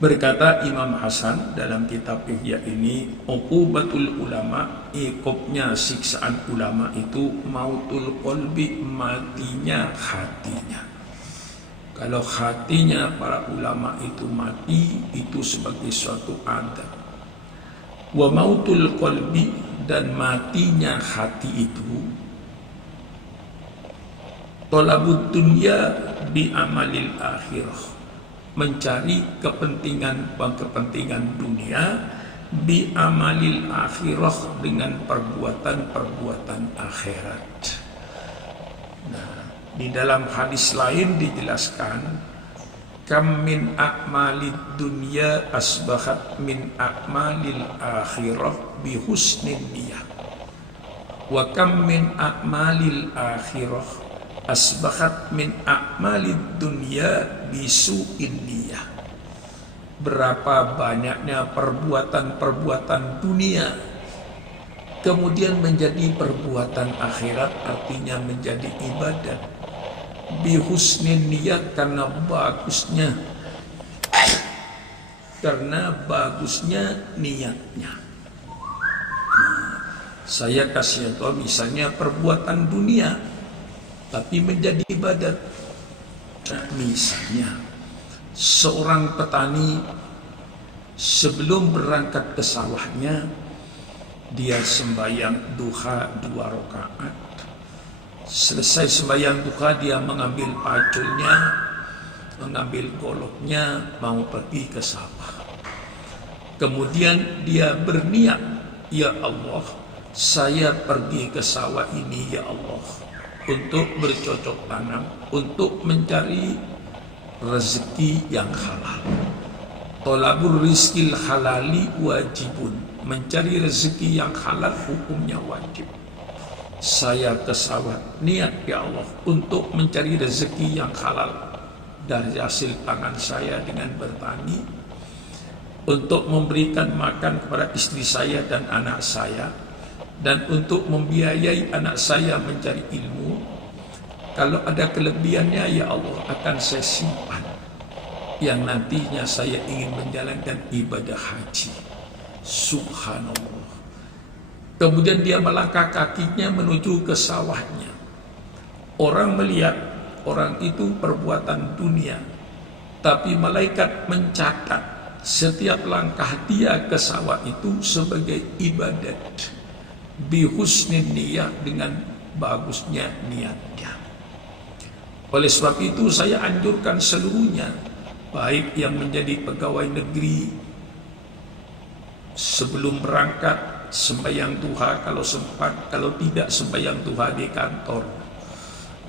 Berkata Imam Hasan dalam kitab Ihya ini, uqubatul ulama, iqobnya siksaan ulama itu mautul qalbi, matinya hatinya. Kalau hatinya para ulama itu mati, itu sebagai suatu adab. Wa mautul qalbi, dan matinya hati itu thalabud dunya bi amalil akhirah, mencari kepentingan dunia bi amalil akhirah, dengan perbuatan-perbuatan akhirat. Nah, di dalam hadis lain dijelaskan, kam min a'malid dunya asbahat min a'malil akhirah bi husnin niyah, wa kam min a'malil akhirah asbahat min a'malid dunya bisu'in niyah. Berapa banyaknya perbuatan-perbuatan dunia kemudian menjadi perbuatan akhirat, artinya menjadi ibadat. Bihusnin niyat, karena bagusnya niatnya. Saya kasih contoh, misalnya perbuatan dunia tapi menjadi ibadat. Misalnya seorang petani sebelum berangkat ke sawahnya, dia sembahyang duha 2 rakaat. Selesai sembahyang duha, dia mengambil paculnya, mengambil goloknya, mau pergi ke sawah. Kemudian dia berniat, ya Allah, saya pergi ke sawah ini ya Allah, untuk bercocok tanam, untuk mencari rezeki yang halal. Thalabur rizqil halali wajibun, mencari rezeki yang halal hukumnya wajib. Saya ke sawah, niat ya Allah untuk mencari rezeki yang halal dari hasil tangan saya dengan bertani, untuk memberikan makan kepada istri saya dan anak saya, dan untuk membiayai anak saya mencari ilmu. Kalau ada kelebihannya ya Allah akan saya simpan, yang nantinya saya ingin menjalankan ibadah haji. Subhanallah. Kemudian dia melangkah kakinya menuju ke sawahnya. Orang melihat orang itu perbuatan dunia, tapi malaikat mencatat setiap langkah dia ke sawah itu sebagai ibadat. Bihusnin niyah, dengan bagusnya niatnya. Oleh sebab itu saya anjurkan seluruhnya, baik yang menjadi pegawai negeri, sebelum berangkat sembahyang duha kalau sempat, kalau tidak sembahyang duha di kantor.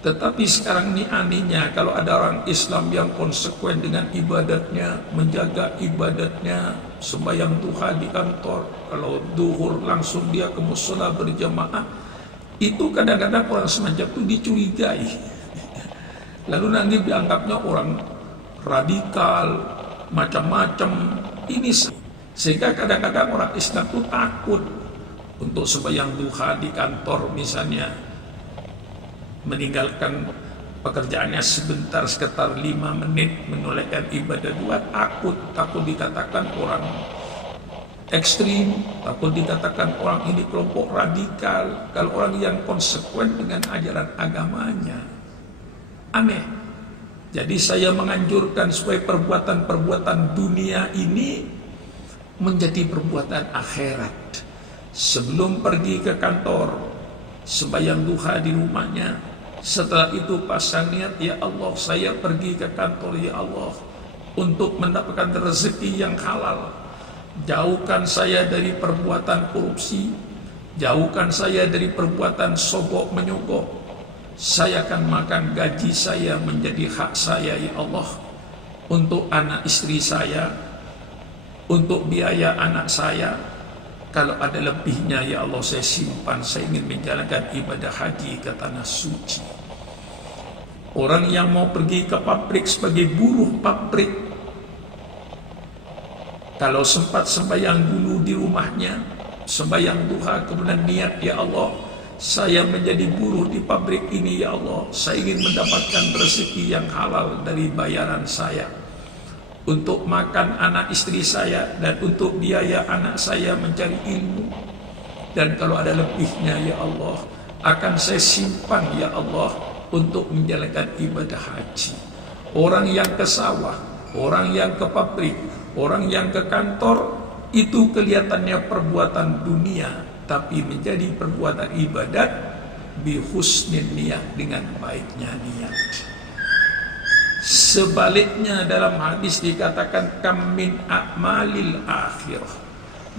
Tetapi sekarang ini anehnya, kalau ada orang Islam yang konsekuen dengan ibadatnya, menjaga ibadatnya, sembahyang duha di kantor, kalau duhur langsung dia ke mushola berjamaah, itu kadang-kadang orang semacam itu dicurigai. Lalu nanti dianggapnya orang radikal, macam-macam. Ini sehingga kadang-kadang orang Islam itu takut untuk sembahyang duha di kantor, misalnya meninggalkan pekerjaannya sebentar, sekitar 5 menit, menunaikan ibadah duha. Takut dikatakan orang ekstrim, takut dikatakan orang ini kelompok radikal. Kalau orang yang konsekuen dengan ajaran agamanya, aneh. Jadi saya menganjurkan supaya perbuatan-perbuatan dunia ini menjadi perbuatan akhirat. Sebelum pergi ke kantor, sembahyang duha di rumahnya. Setelah itu pasang niat, ya Allah saya pergi ke kantor ya Allah untuk mendapatkan rezeki yang halal. Jauhkan saya dari perbuatan korupsi, jauhkan saya dari perbuatan sogok menyogok. Saya akan makan gaji saya menjadi hak saya ya Allah, untuk anak istri saya, untuk biaya anak saya. Kalau ada lebihnya ya Allah saya simpan, saya ingin menjalankan ibadah haji ke tanah suci. Orang yang mau pergi ke pabrik sebagai buruh pabrik, kalau sempat sembahyang dulu di rumahnya, sembahyang duha, kemudian niat ya Allah saya menjadi buruh di pabrik ini ya Allah, saya ingin mendapatkan rezeki yang halal dari bayaran saya. untuk makan anak istri saya, dan untuk biaya anak saya mencari ilmu. Dan kalau ada lebihnya ya Allah, akan saya simpan ya Allah untuk menjalankan ibadah haji. Orang yang ke sawah, orang yang ke pabrik, orang yang ke kantor, itu kelihatannya perbuatan dunia, tapi menjadi perbuatan ibadat bihusnin niat, dengan baiknya niat. Sebaliknya dalam hadis dikatakan kam min a'malil akhirah,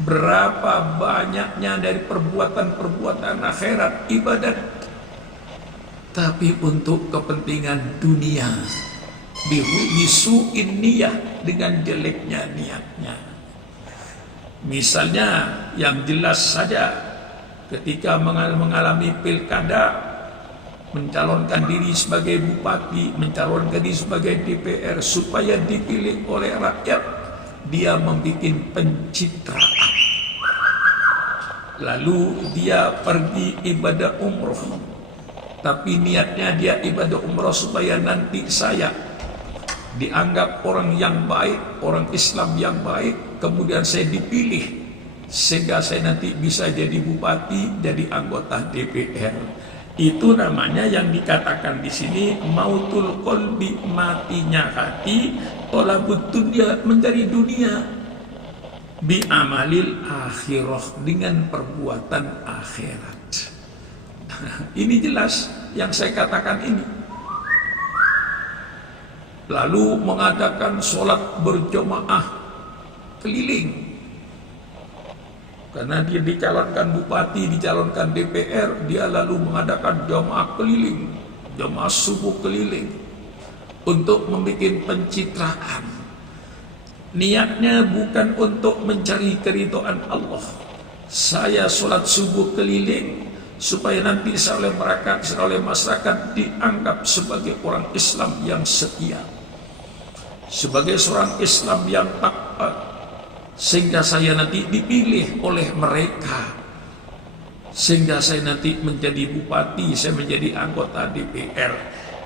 berapa banyaknya dari perbuatan-perbuatan akhirat ibadat, tapi untuk kepentingan dunia, bisu'in niyah, dengan jeleknya niatnya. Misalnya yang jelas saja, ketika mengalami pilkada, mencalonkan diri sebagai bupati, mencalonkan diri sebagai DPR supaya dipilih oleh rakyat, dia membuat pencitraan. Lalu dia pergi ibadah umroh, tapi niatnya dia ibadah umroh supaya nanti saya dianggap orang yang baik, orang Islam yang baik, kemudian saya dipilih sehingga saya nanti bisa jadi bupati, jadi anggota DPR. Itu namanya yang dikatakan di sini mautul qalbi, matinya hati, tolabut dunya, mencari dunia, bi amalil akhirah, dengan perbuatan akhirat. Ini jelas yang saya katakan ini. Lalu mengadakan sholat berjamaah keliling, karena dia dicalonkan bupati, dicalonkan DPR, dia lalu mengadakan jamaah keliling, jamaah subuh keliling, untuk membuat pencitraan. Niatnya bukan untuk mencari keridhaan Allah. Saya sholat subuh keliling supaya nanti oleh masyarakat dianggap sebagai orang Islam yang setia, sebagai seorang Islam yang taat, sehingga saya nanti dipilih oleh mereka, sehingga saya nanti menjadi bupati, saya menjadi anggota DPR.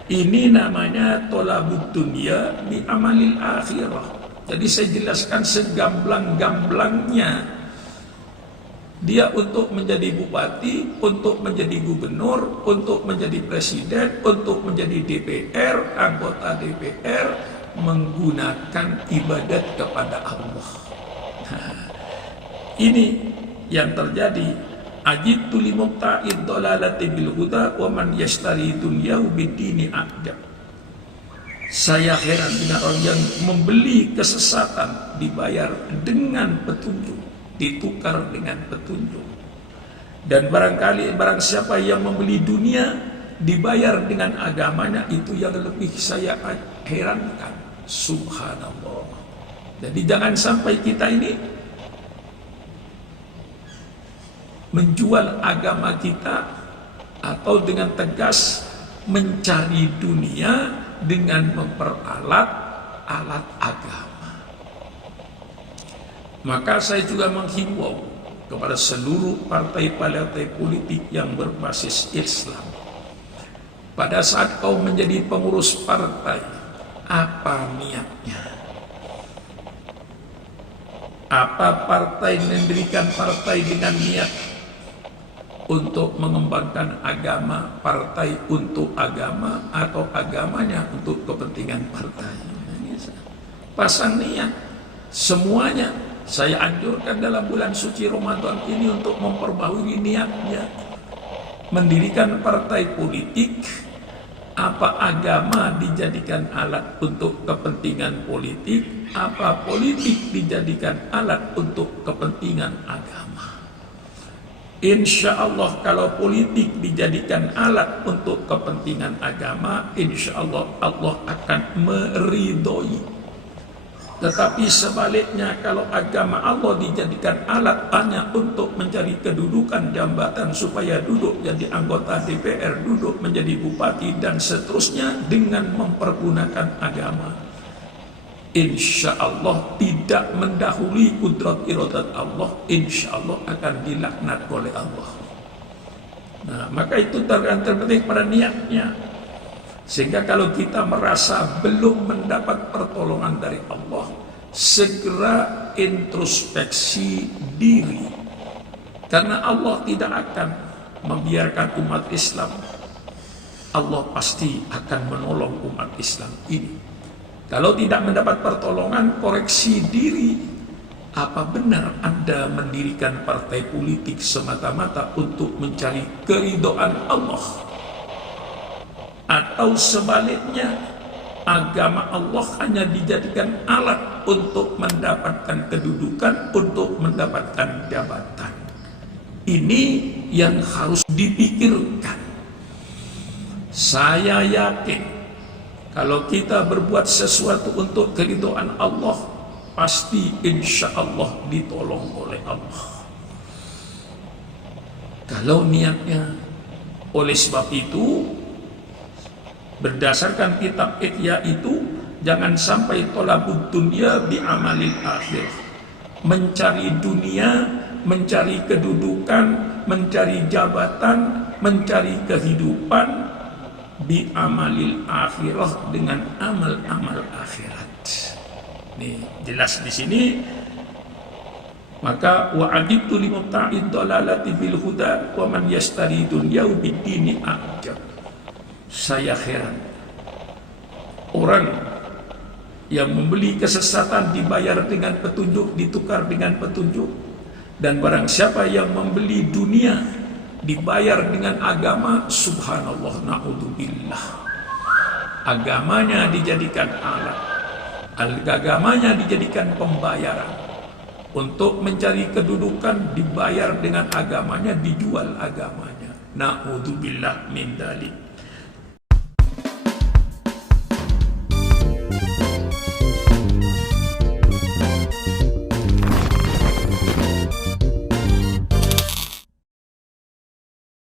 Ini namanya tolabut dunia bi amalil akhirah. Jadi saya jelaskan segamblang-gamblangnya. Dia untuk menjadi bupati, untuk menjadi gubernur, untuk menjadi presiden, untuk menjadi DPR, anggota DPR, menggunakan ibadat kepada Allah. Ini yang terjadi. Ajibtu li mubta'id dalalati bil huda wa man yashtari dunyahu bid-dini adab. Saya heran dengan orang yang membeli kesesatan dibayar dengan petunjuk, ditukar dengan petunjuk. Dan barang siapa yang membeli dunia dibayar dengan agamanya, itu yang lebih saya herankan. Subhanallah. Jadi jangan sampai kita ini menjual agama kita, atau dengan tegas mencari dunia dengan memperalat alat agama. Maka saya juga menghimbau kepada seluruh partai-partai politik yang berbasis Islam, pada saat kau menjadi pengurus partai, apa niatnya? Apa partai mendirikan partai dengan niat untuk mengembangkan agama, partai untuk agama, atau agamanya untuk kepentingan partai? Pasang niat. Semuanya saya anjurkan dalam bulan suci Ramadan ini untuk memperbaharui niatnya. Mendirikan partai politik, apa agama dijadikan alat untuk kepentingan politik, apa politik dijadikan alat untuk kepentingan agama. Insya Allah kalau politik dijadikan alat untuk kepentingan agama, insya Allah Allah akan meridhoi. Tetapi sebaliknya, kalau agama Allah dijadikan alat hanya untuk mencari kedudukan, jabatan, supaya duduk jadi anggota DPR, duduk menjadi bupati, dan seterusnya, dengan mempergunakan agama, insya Allah tidak mendahului kudrat iradat Allah, insya Allah akan dilaknat oleh Allah. Nah, maka itu tergantung pada niatnya. Sehingga kalau kita merasa belum mendapat pertolongan dari Allah, segera introspeksi diri. Karena Allah tidak akan membiarkan umat Islam. Allah pasti akan menolong umat Islam ini. Kalau tidak mendapat pertolongan, koreksi diri. Apa benar Anda mendirikan partai politik semata-mata untuk mencari keridhaan Allah? Atau sebaliknya, agama Allah hanya dijadikan alat untuk mendapatkan kedudukan, untuk mendapatkan jabatan. Ini yang harus dipikirkan. Saya yakin kalau kita berbuat sesuatu untuk keridhaan Allah, pasti insya Allah ditolong oleh Allah. Kalau niatnya, oleh sebab itu, berdasarkan kitab Ihya itu, jangan sampai tolabud dunya bi amalil akhir. Mencari dunia, mencari kedudukan, mencari jabatan, mencari kehidupan bi amalil akhirah, dengan amal-amal akhirat. Nih, jelas di sini. Maka wa adibtu limubta'id dalalati bil huda wa man yastari dunya bid-dini ajab. Saya heran, orang yang membeli kesesatan dibayar dengan petunjuk, ditukar dengan petunjuk. Dan barang siapa yang membeli dunia dibayar dengan agama, subhanallah, na'udzubillah, agamanya dijadikan alat, agamanya dijadikan pembayaran. Untuk mencari kedudukan dibayar dengan agamanya, dijual agamanya. Na'udzubillah min dzalik.